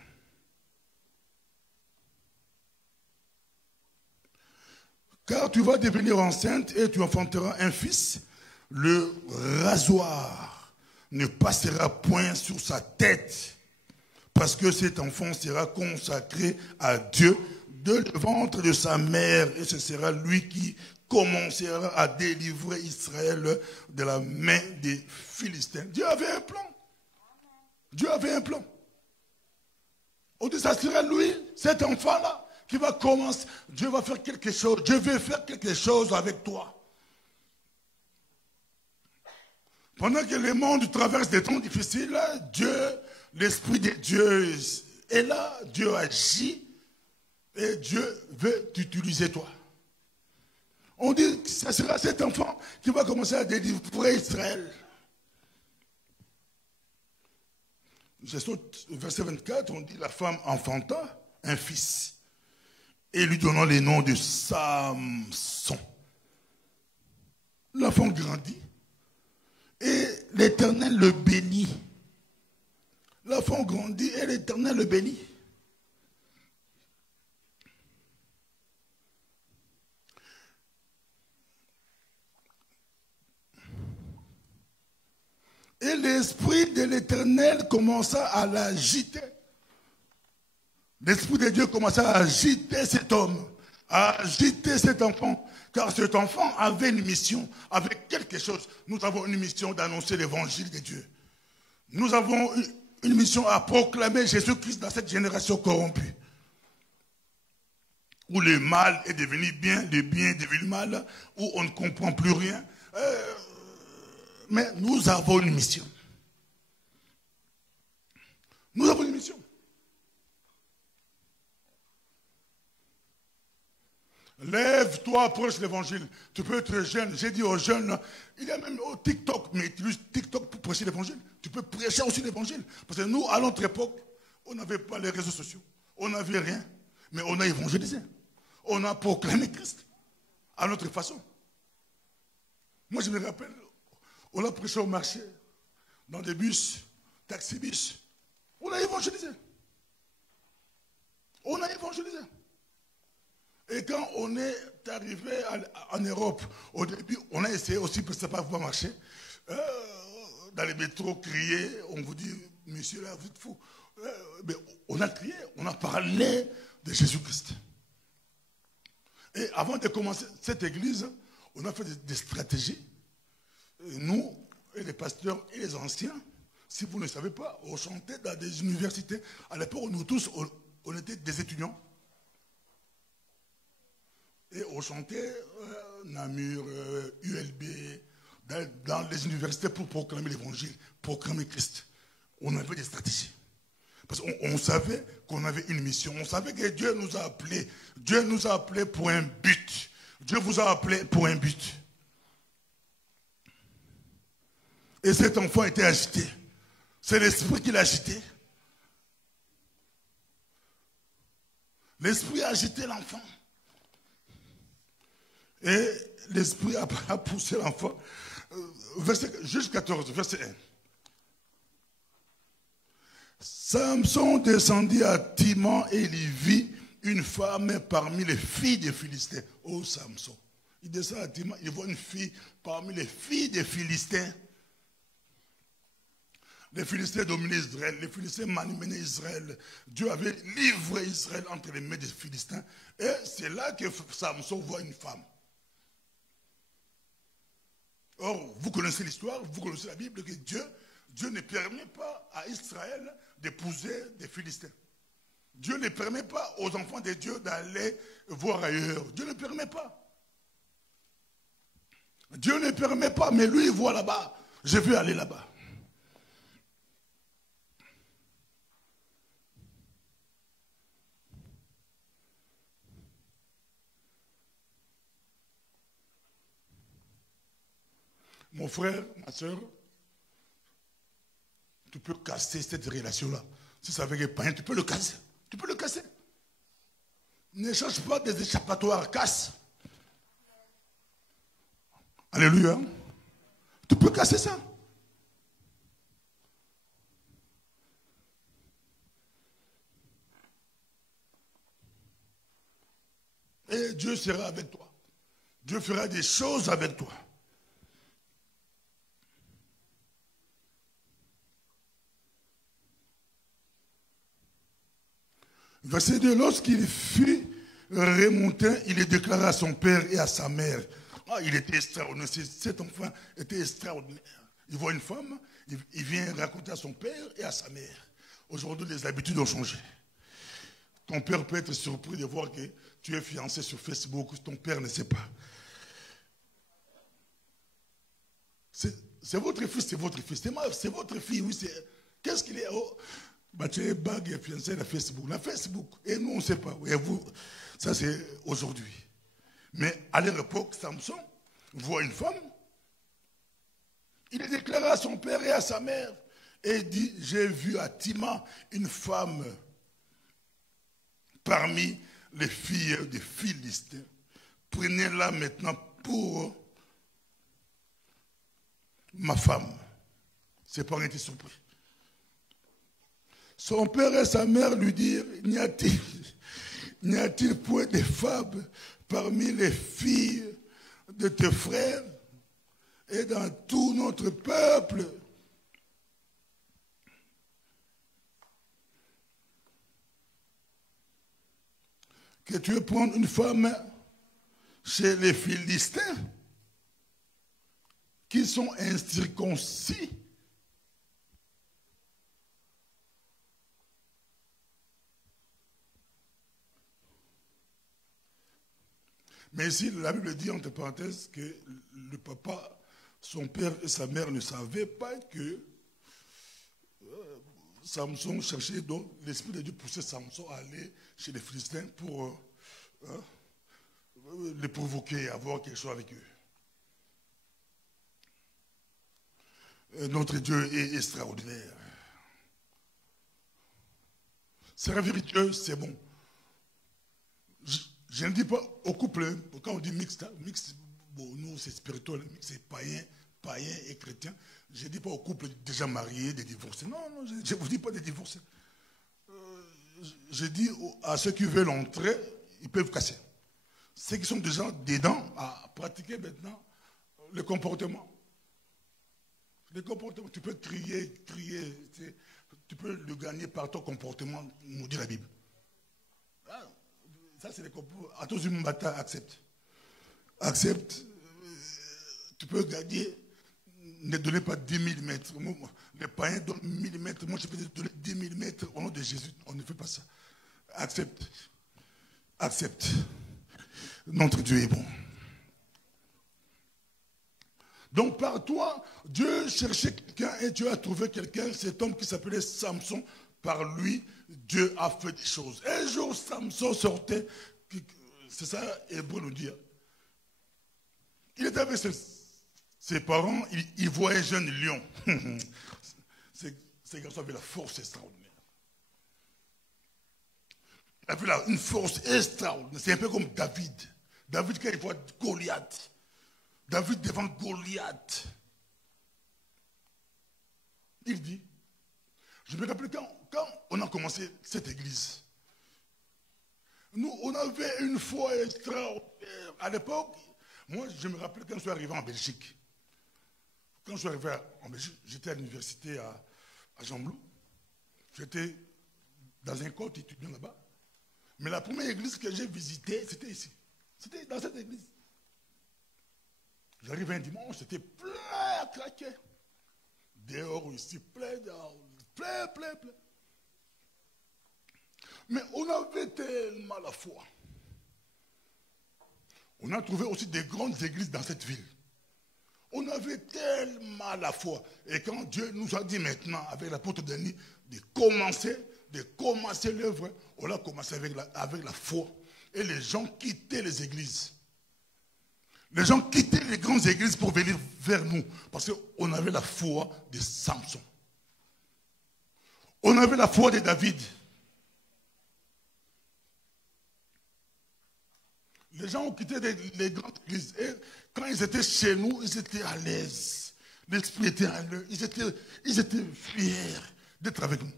Car tu vas devenir enceinte et tu enfanteras un fils. Le rasoir ne passera point sur sa tête, parce que cet enfant sera consacré à Dieu de le ventre de sa mère, et ce sera lui qui commencera à délivrer Israël de la main des Philistins. Dieu avait un plan. Dieu avait un plan. On dit, ça sera lui, cet enfant-là, qui va commencer. Dieu va faire quelque chose. Dieu veut faire quelque chose avec toi. Pendant que le monde traverse des temps difficiles, Dieu, l'Esprit de Dieu est là. Dieu agit. Et Dieu veut t'utiliser toi. On dit que ce sera cet enfant qui va commencer à délivrer Israël. Je saute au verset 24, on dit la femme enfanta un fils et lui donnant les noms de Samson. l'enfant grandit et l'Éternel le bénit. L'enfant grandit et l'Éternel le bénit. Et l'Esprit de l'Éternel commença à l'agiter. L'Esprit de Dieu commença à agiter cet homme, à agiter cet enfant. Car cet enfant avait une mission, avait quelque chose. Nous avons une mission d'annoncer l'évangile de Dieu. Nous avons une mission à proclamer Jésus-Christ dans cette génération corrompue. Où le mal est devenu bien, le bien est devenu mal, où on ne comprend plus rien. Mais nous avons une mission. Nous avons une mission. Lève-toi, approche l'évangile. Tu peux être jeune. J'ai dit aux jeunes, il y a même au TikTok, mais utilise TikTok pour prêcher l'évangile. Tu peux prêcher aussi l'évangile. Parce que nous, à notre époque, on n'avait pas les réseaux sociaux. On n'avait rien. Mais on a évangélisé. On a proclamé Christ. À notre façon. Moi, je me rappelle, on a prêché au marché, dans des bus, taxi-bus. On a évangélisé. On a évangélisé. Et quand on est arrivé en Europe, au début, on a essayé aussi, parce que ça n'a pas marché. Dans les métros, crier, on vous dit, monsieur là, vous êtes fou. Mais on a crié, on a parlé de Jésus-Christ. Et avant de commencer cette église, on a fait des stratégies. Et nous, et les pasteurs et les anciens, si vous ne savez pas, on chantait dans des universités. À l'époque, nous tous, on était des étudiants. Et on chantait Namur, ULB, dans les universités pour proclamer l'évangile, proclamer Christ. On avait des stratégies. Parce qu'on savait qu'on avait une mission. On savait que Dieu nous a appelés. Dieu nous a appelés pour un but. Dieu vous a appelés pour un but. Et cet enfant était agité. C'est l'esprit qui l'a agité. L'esprit a agité l'enfant. Et l'esprit a poussé l'enfant. Juge 14, verset 1. Samson descendit à Timon et il y vit une femme parmi les filles des Philistins. Oh Samson. Il descend à Timon, il voit une fille parmi les filles des Philistins. Les Philistins dominaient Israël, les Philistins menaient Israël. Dieu avait livré Israël entre les mains des Philistins. Et c'est là que Samson voit une femme. Or, vous connaissez l'histoire, vous connaissez la Bible, que Dieu ne permet pas à Israël d'épouser des Philistins. Dieu ne permet pas aux enfants de Dieu d'aller voir ailleurs. Dieu ne permet pas. Dieu ne permet pas, mais lui, il voit là-bas. Je veux aller là-bas. Mon frère, ma soeur, tu peux casser cette relation-là. Si ça veut pas, tu peux le casser. Tu peux le casser. Ne cherche pas des échappatoires, casse. Alléluia. Tu peux casser ça. Et Dieu sera avec toi. Dieu fera des choses avec toi. Verset 2, lorsqu'il fut remonté, il déclara à son père et à sa mère. Ah, il était extraordinaire. Cet enfant était extraordinaire. Il voit une femme, il vient raconter à son père et à sa mère. Aujourd'hui, les habitudes ont changé. Ton père peut être surpris de voir que tu es fiancé sur Facebook, ton père ne sait pas. C'est votre fils, c'est votre fils. C'est votre fille, oui. Qu'est-ce qu'il est? Oh, tu es bague et fiancé à Facebook. La Facebook. Et nous, on ne sait pas. Et vous, ça, c'est aujourd'hui. Mais à l'époque, Samson voit une femme. Il est déclaré à son père et à sa mère. Et il dit, j'ai vu à Timon une femme parmi les filles des Philistins. Prenez-la maintenant pour ma femme. Ses parents étaient surpris. Son père et sa mère lui dirent, n'y a-t-il point de femme parmi les filles de tes frères et dans tout notre peuple? Que tu veux prendre une femme chez les Philistins qui sont incirconcis. Mais ici, la Bible dit entre parenthèses que le papa, son père et sa mère ne savaient pas que Samson cherchait, donc l'Esprit de Dieu poussait Samson à aller chez les Philistins pour les provoquer, avoir quelque chose avec eux. Notre Dieu est extraordinaire. Servir Dieu, c'est bon. Je ne dis pas au couple, quand on dit mixte, bon, nous c'est spirituel, c'est païen et chrétien. Je ne dis pas au couple déjà mariés, des divorcés. Non, je ne vous dis pas des divorcés. Je dis à ceux qui veulent entrer, ils peuvent casser. Ceux qui sont déjà dedans à pratiquer maintenant le comportement. Le comportement, tu peux crier, tu peux le gagner par ton comportement, nous dit la Bible. Ça, c'est le comportement. À tous les matins, accepte. Accepte. Tu peux gagner. Ne donnez pas 10 000 mètres. Les païens donnent 1000 mètres. Moi, je peux te donner 10 000 mètres au nom de Jésus. On ne fait pas ça. Accepte. Accepte. Notre Dieu est bon. Donc, par toi, Dieu cherchait quelqu'un et Dieu a trouvé quelqu'un. Cet homme qui s'appelait Samson. Par lui, Dieu a fait des choses. Un jour, Samson sortait. C'est ça, Hébreu nous dit. Il était avec ses parents, il voit un jeune lion. Ces garçons avaient la force extraordinaire. Il avait une force extraordinaire. C'est un peu comme David. David, quand il voit Goliath. David devant Goliath. Il dit, je me rappelle quand on a commencé cette église, nous, on avait une foi extraordinaire. À l'époque, moi, je me rappelle quand je suis arrivé en Belgique. Quand je suis arrivé en Belgique, j'étais à l'université à Jean-Blou. J'étais dans un corps étudiant là-bas. Mais la première église que j'ai visitée, c'était ici. C'était dans cette église. J'arrive un dimanche, c'était plein à craquer. Dehors ici, plein dehors. Plein. Mais on avait tellement la foi. On a trouvé aussi des grandes églises dans cette ville. On avait tellement la foi. Et quand Dieu nous a dit maintenant, avec l'apôtre Denis, de commencer l'œuvre, on a commencé avec la foi. Et les gens quittaient les églises. Les gens quittaient les grandes églises pour venir vers nous. Parce qu'on avait la foi de Samson. On avait la foi de David. Les gens ont quitté les grandes églises. Et quand ils étaient chez nous, ils étaient à l'aise. L'esprit était en eux. Ils étaient fiers d'être avec nous.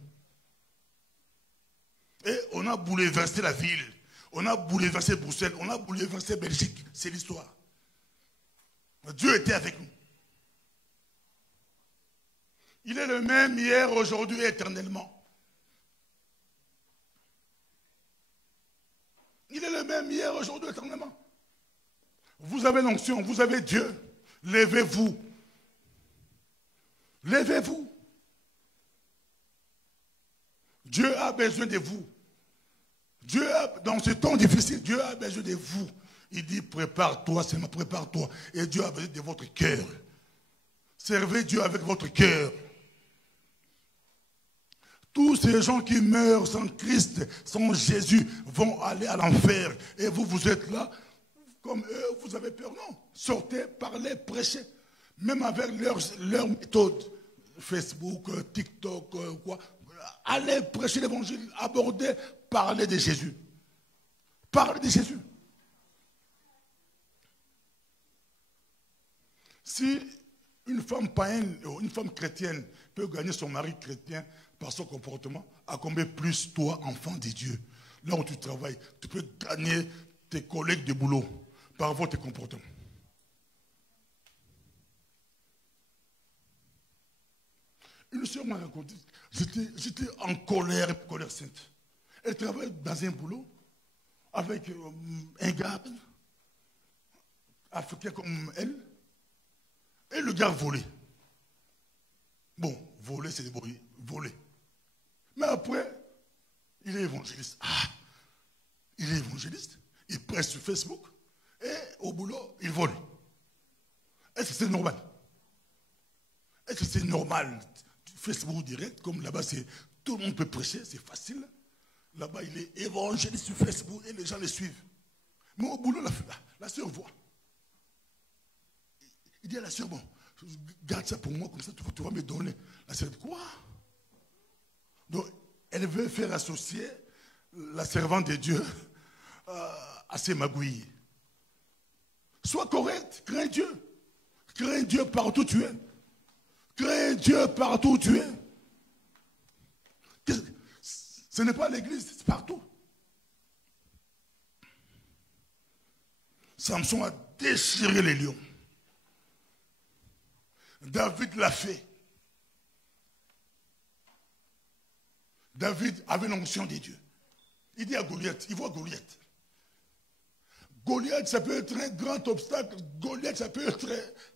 Et on a bouleversé la ville. On a bouleversé Bruxelles. On a bouleversé Belgique. C'est l'histoire. Dieu était avec nous. Il est le même hier, aujourd'hui et éternellement. Il est le même hier, aujourd'hui et éternellement. Vous avez l'onction, vous avez Dieu. Levez-vous. Levez-vous. Dieu a besoin de vous. Dans ce temps difficile, Dieu a besoin de vous. Il dit, prépare-toi, seulement prépare-toi. Et Dieu a besoin de votre cœur. Servez Dieu avec votre cœur. Tous ces gens qui meurent sans Christ, sans Jésus, vont aller à l'enfer. Et vous, vous êtes là, comme eux, vous avez peur. Non, sortez, parlez, prêchez. Même avec leur méthode, Facebook, TikTok, quoi. Allez prêcher l'évangile, abordez, parlez de Jésus. Parlez de Jésus. Si une femme païenne, une femme chrétienne peut gagner son mari chrétien par son comportement, à combien plus toi, enfant de Dieu, là où tu travailles, tu peux gagner tes collègues de boulot par votre comportement. Une soeur m'a raconté, j'étais en colère sainte. Elle travaille dans un boulot avec un gars africain comme elle, et le gars volait. Bon, voler, c'est voler. Mais après, il est évangéliste. Ah, il est évangéliste, il presse sur Facebook, et au boulot, il vole. Est-ce que c'est normal? Est-ce que c'est normal? Facebook direct, comme là-bas, tout le monde peut prêcher, c'est facile. Là-bas, il est évangéliste sur Facebook et les gens le suivent. Mais au boulot, la sœur voit. Il dit à la sœur, bon, garde ça pour moi, comme ça tu vas me donner. La sœur dit, quoi? Donc, elle veut faire associer la servante de Dieu à ses magouilles. Sois correct, crains Dieu. Crains Dieu partout où tu es. Crains Dieu partout où tu es. Ce n'est pas l'église, c'est partout. Samson a déchiré les lions. David l'a fait. David avait l'onction des dieux. Il dit à Goliath, il voit Goliath. Goliath, ça peut être un grand obstacle. Goliath, ça peut être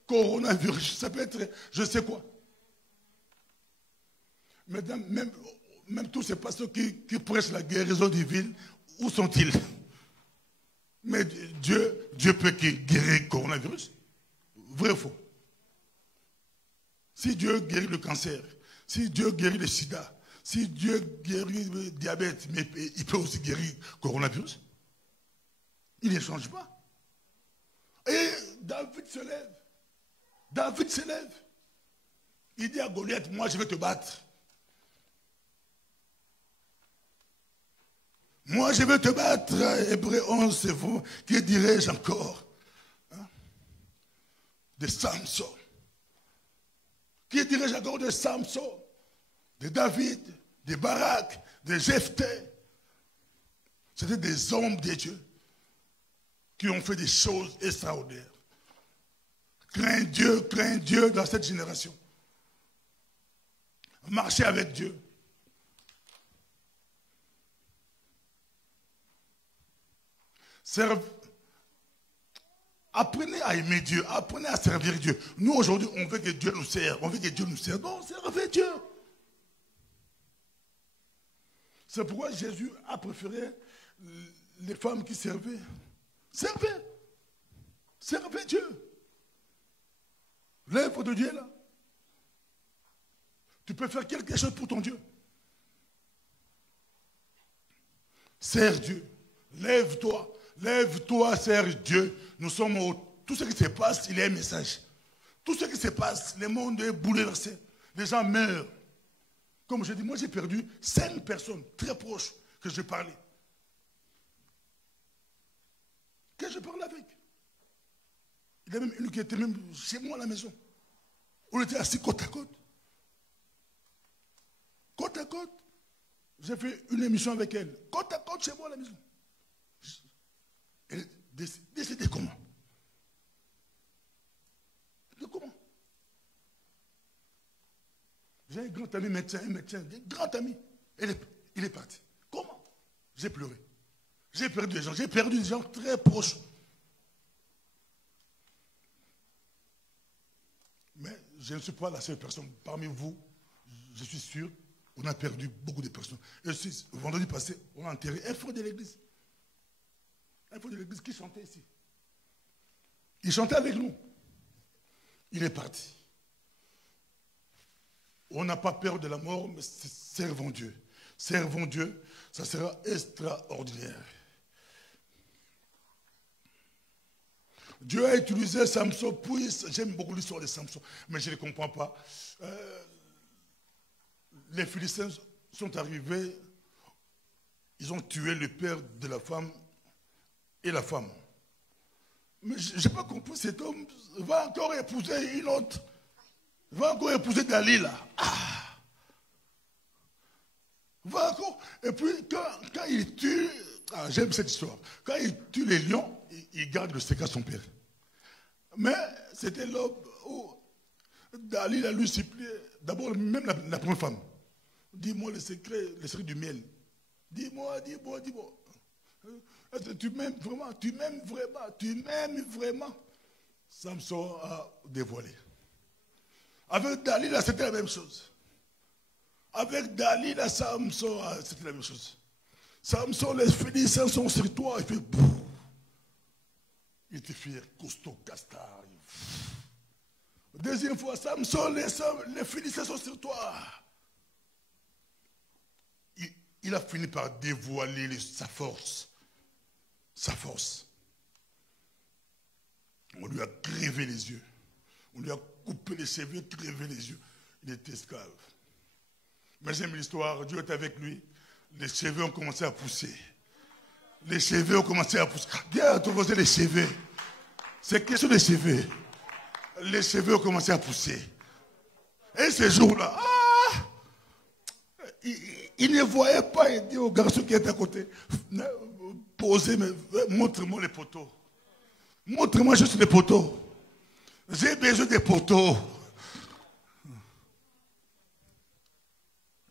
coronavirus. Ça peut être je sais quoi. Mesdames, même tous ces pasteurs qui prêchent la guérison divine, où sont-ils? Mais Dieu peut guérir le coronavirus. Vrai ou faux? Si Dieu guérit le cancer, si Dieu guérit le sida, si Dieu guérit le diabète, mais il peut aussi guérir le coronavirus. Il ne change pas. Et David se lève. David se lève. Il dit à Goliath, moi je vais te battre. Moi je vais te battre. Hébreux 11, c'est vous. Que dirais-je encore? Hein? De Samson. Que dirais-je encore de Samson? De David, de Barak, de Jephthé. C'était des hommes de Dieu qui ont fait des choses extraordinaires. Crains Dieu dans cette génération. Marchez avec Dieu. Apprenez à aimer Dieu, apprenez à servir Dieu. Nous aujourd'hui, on veut que Dieu nous serve, on veut que Dieu nous serve. Non, servez Dieu. C'est pourquoi Jésus a préféré les femmes qui servaient. Servez. Servez Dieu. L'œuvre de Dieu est là. Tu peux faire quelque chose pour ton Dieu. Sers Dieu. Lève-toi. Lève-toi, sers Dieu. Nous sommes tout ce qui se passe, il y a un message. Tout ce qui se passe, le monde est bouleversé. Les gens meurent. Comme je dis, moi j'ai perdu 5 personnes très proches que je parlais. Que je parlais avec. Il y a même une qui était même chez moi à la maison. On était assis côte à côte. Côte à côte. J'ai fait une émission avec elle. Côte à côte chez moi à la maison. Elle est décédée comment? De comment? J'ai un grand ami médecin, un grand ami. Il est parti. Comment? J'ai pleuré. J'ai perdu des gens très proches. Mais je ne suis pas la seule personne. Parmi vous, je suis sûr, on a perdu beaucoup de personnes. Et vendredi passé, on a enterré un frère de l'église. Un frère de l'église qui chantait ici. Il chantait avec nous. Il est parti. On n'a pas peur de la mort, mais servons Dieu. Servons Dieu, ça sera extraordinaire. Dieu a utilisé Samson, puis j'aime beaucoup l'histoire de Samson, mais je ne comprends pas. Les Philistins sont arrivés, ils ont tué le père de la femme et la femme. Mais je n'ai pas compris, cet homme va encore épouser une autre. Va encore épouser Dalila. Va encore. Et puis, quand il tue, j'aime cette histoire. Quand il tue les lions, il garde le secret à son père. Mais c'était l'aube où Dalila lui suppliait, d'abord, même la première femme. Dis-moi le secret du miel. Dis-moi. Est-ce que tu m'aimes vraiment? Samson a dévoilé. Avec Dalila, c'était la même chose. Avec Dalila, Samson, c'était la même chose. Samson, les Philistins sont sur toi. Il fait boum. Il était fier, costaud, castard. Deuxième fois, Samson, les Philistins sont sur toi. Il a fini par dévoiler sa force. Sa force. On lui a crevé les yeux. On lui a coupé les cheveux, crevé les yeux. Il était esclave. Mais j'aime l'histoire. Dieu est avec lui. Les cheveux ont commencé à pousser. Les cheveux ont commencé à pousser. Viens te poser les cheveux. C'est question des cheveux. Les cheveux ont commencé à pousser. Et ce jour-là, il ne voyait pas. Il dit au garçon qui est à côté, posez, montre-moi les poteaux. Montre-moi juste les poteaux. J'ai besoin des poteaux.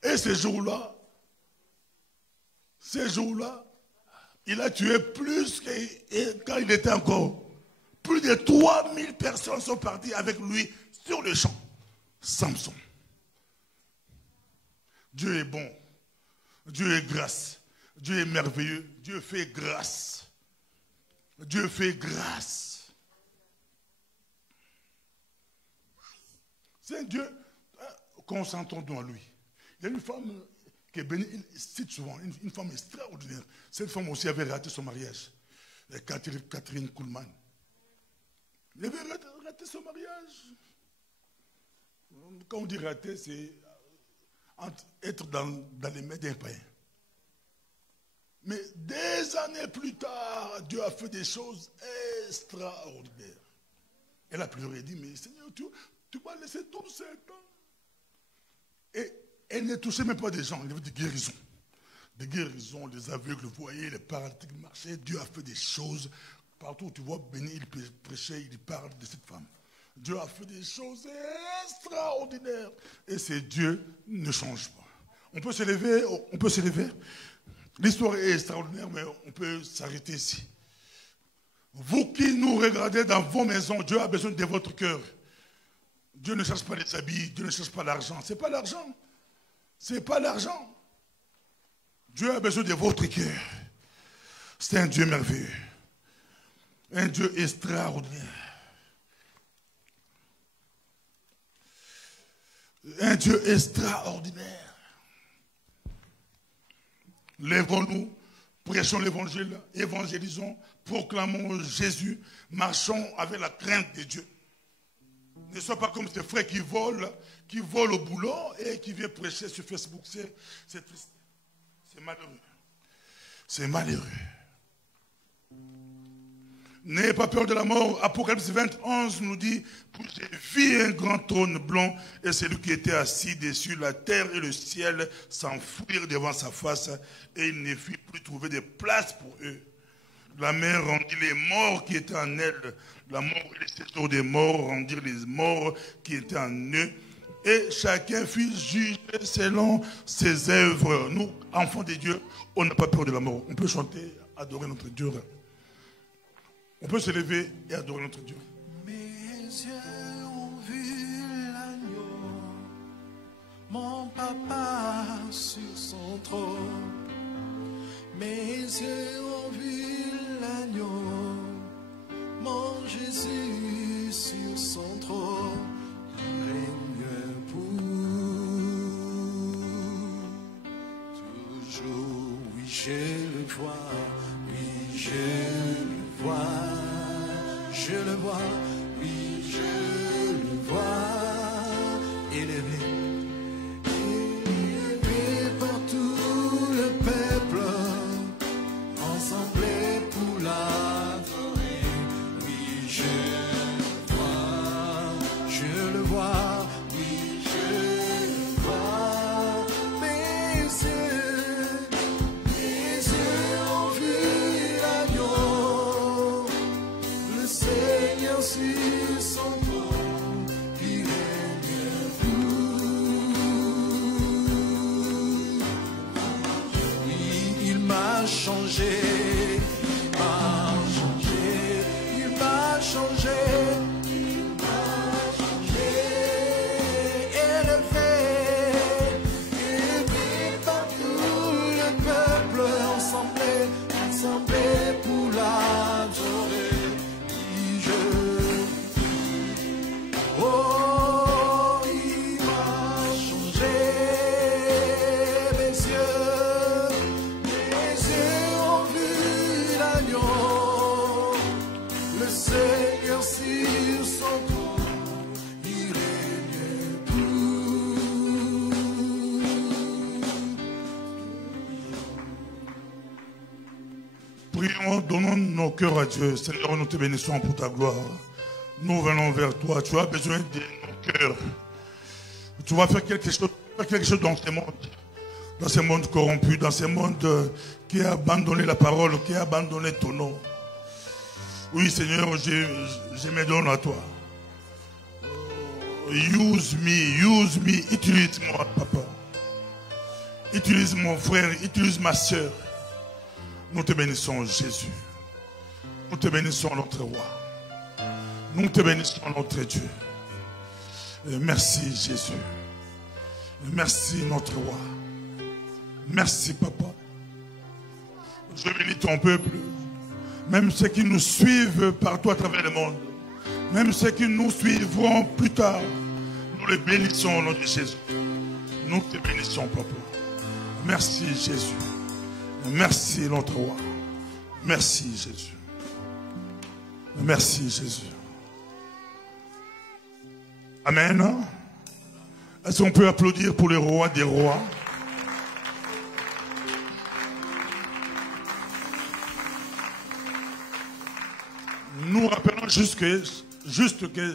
Et ce jour-là, il a tué plus que quand il était encore. Plus de 3000 personnes sont parties avec lui sur le champ. Samson. Dieu est bon. Dieu est grâce. Dieu est merveilleux. Dieu fait grâce. Dieu fait grâce. C'est un Dieu, concentrons-nous en lui. Il y a une femme qui est bénie, il cite souvent, une femme extraordinaire. Cette femme aussi avait raté son mariage. Catherine Kuhlman. Elle avait raté son mariage. Quand on dit raté, c'est être dans les mains d'un païen. Mais des années plus tard, Dieu a fait des choses extraordinaires. Elle a pleuré et dit, mais Seigneur, tu m'as laissé tout ce temps. Et elle ne touchait même pas des gens, il y avait des guérisons. Des guérisons, les aveugles voyaient, les paralytiques marchaient. Dieu a fait des choses. Partout où tu vois béni, il prêchait, il parle de cette femme. Dieu a fait des choses extraordinaires. Et ce Dieu ne change pas. On peut se lever, L'histoire est extraordinaire, mais on peut s'arrêter ici. Vous qui nous regardez dans vos maisons, Dieu a besoin de votre cœur. Dieu ne cherche pas les habits, Dieu ne cherche pas l'argent. Ce n'est pas l'argent. Ce n'est pas l'argent. Dieu a besoin de votre cœur. C'est un Dieu merveilleux. Un Dieu extraordinaire. Un Dieu extraordinaire. Lèvons-nous, prêchons l'évangile, évangélisons, proclamons Jésus, marchons avec la crainte de Dieu. Ne sois pas comme ces frères qui volent au boulot et qui viennent prêcher sur Facebook. C'est triste. C'est malheureux. C'est malheureux. N'ayez pas peur de la mort. Apocalypse 20:11 nous dit, j'ai vu un grand trône blanc et celui qui était assis dessus, la terre et le ciel s'enfuirent devant sa face et il ne fit plus trouver de place pour eux. La mer rendit les morts qui étaient en elle. La mort et les séjours des morts rendirent les morts qui étaient en eux. Et chacun fut jugé selon ses œuvres. Nous, enfants de Dieu, on n'a pas peur de la mort. On peut chanter, adorer notre Dieu. On peut se lever et adorer notre Dieu. Mes yeux ont vu l'agneau, mon papa sur son trône. Mes yeux ont vu l'agneau, mon Jésus sur son trône. Il règne pour toujours. Oui, je le vois, oui, je le vois. Je le vois, oui, je le vois, élevé par tout le peuple, ensemble pour l'adorer. Oui, je le vois, oui, sur son trône, il règne tout. Oui, il m'a changé, il m'a changé, il m'a changé, il m'a changé, élevé, élevé par tout le peuple ensemble pour l'adorer. Oh, il m'a changé, mes yeux ont vu l'agneau, le Seigneur sur son trône, il règne tout. Prions, donnons nos cœurs à Dieu. Seigneur, nous te bénissons pour ta gloire. Nous venons vers toi. Tu as besoin de nos cœurs. Tu vas faire quelque chose dans ce monde corrompu, dans ce monde qui a abandonné la parole, qui a abandonné ton nom. Oui, Seigneur, je me donne à toi. Use me, utilise-moi, papa. Utilise mon frère, utilise ma soeur. Nous te bénissons, Jésus. Nous te bénissons, notre roi. Nous te bénissons, notre Dieu. Merci, Jésus. Merci, notre roi. Merci, papa. Je bénis ton peuple. Même ceux qui nous suivent partout à travers le monde. Même ceux qui nous suivront plus tard. Nous les bénissons au nom de Jésus. Nous te bénissons, papa. Merci, Jésus. Merci, notre roi. Merci, Jésus. Merci, Jésus. Amen. Est-ce qu'on peut applaudir pour le roi des rois? Nous rappelons juste que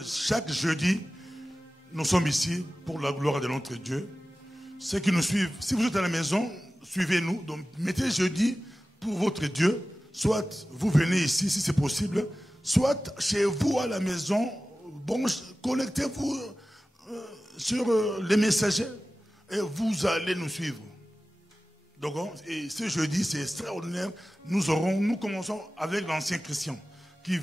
chaque jeudi, nous sommes ici pour la gloire de notre Dieu. Ceux qui nous suivent, si vous êtes à la maison, suivez-nous. Donc mettez jeudi pour votre Dieu. Soit vous venez ici si c'est possible, soit chez vous à la maison. Bon, connectez-vous sur les messagers et vous allez nous suivre. Donc, et ce jeudi, c'est extraordinaire. Nous commençons avec l'ancien Christian qui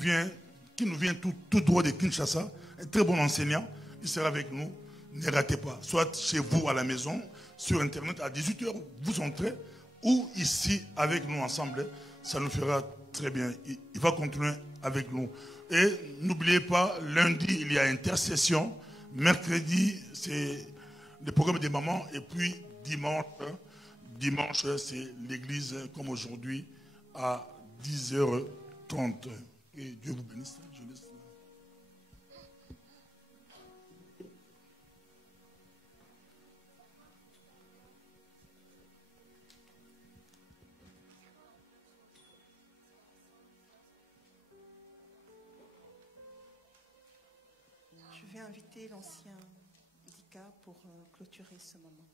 nous vient tout droit de Kinshasa, un très bon enseignant. Il sera avec nous. Ne ratez pas. Soit chez vous à la maison, sur Internet, à 18h, vous entrez, ou ici avec nous ensemble. Ça nous fera très bien. Il va continuer avec nous. Et n'oubliez pas, lundi, il y a intercession. Mercredi, c'est le programme des mamans. Et puis dimanche, c'est l'église comme aujourd'hui à 10h30. Et Dieu vous bénisse. Je vais inviter l'ancien Dika pour clôturer ce moment.